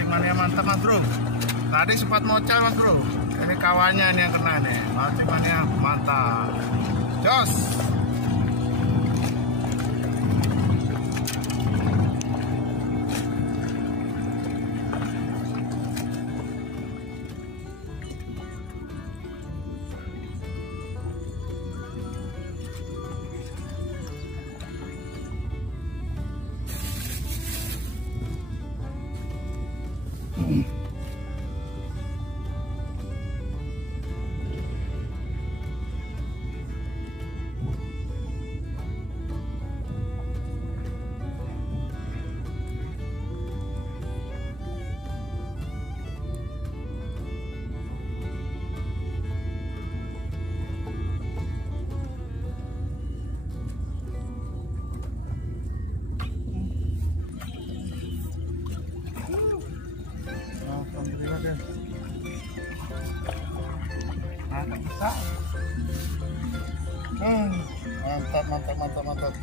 Mancing mania mantap mas bro. Tadi sempat mocal mas bro. Ini kawannya ini yang kena nih. Mancing mania mantap. Jos. Mantap.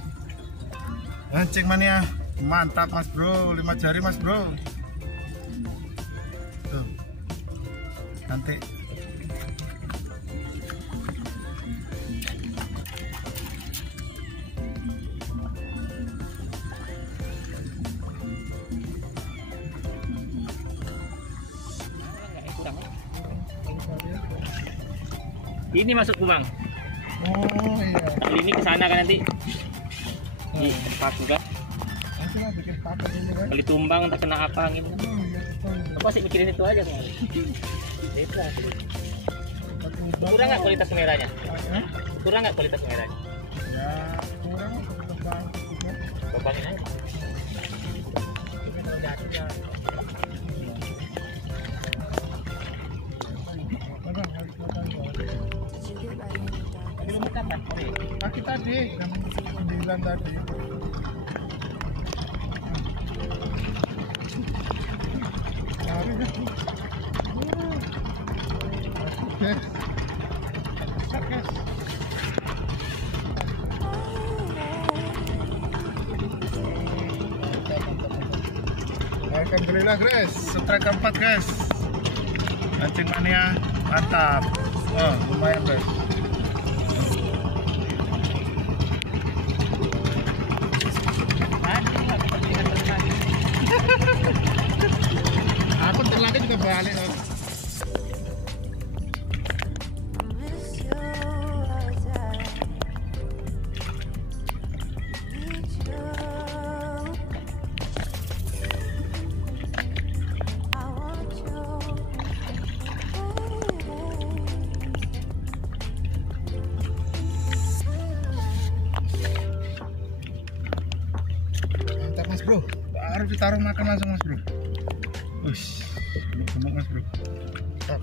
Mancing mania mantap mas bro, 5 jari mas bro. Tuh. Nanti ini masuk bang. Oh iya. Kali ini kesana kan nanti. Di tempat juga. Nanti lah bikin patok ini kan. Kali tumbang entah kena apa angin kan. Apa sih mikirin itu aja kan? Itu lah. Kurang nggak kualitas kameranya? Kurang nggak kualitas kameranya? Ya kurang tebang. Tebangin aja. Pagi tadi jam 9 tadi. Alhamdulillah guys, strike keempat guys. Mancing mania mantap. Oh, lumayan guys. Aku terlagi juga balik. Mantap mas bro, baru ditaruh makan langsung mas bro. Ush, gemuk mas bro. Stop.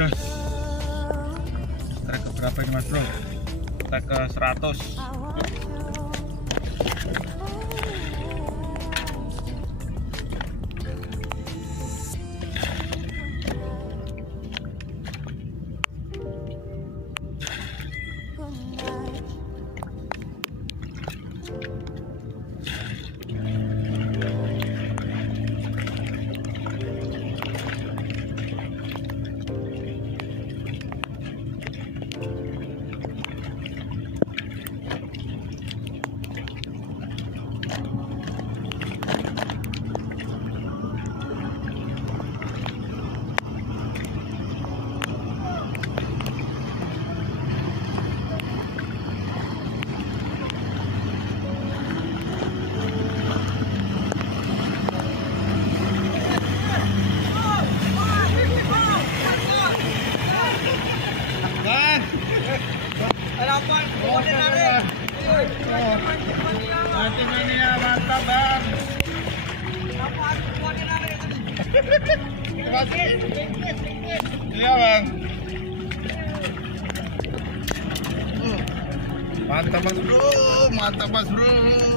udah strike ke berapa ini mas bro? Strike ke 100. Mania mantap bang. Terima kasih. Iya bang. Mantap mas bro, mantap mas bro.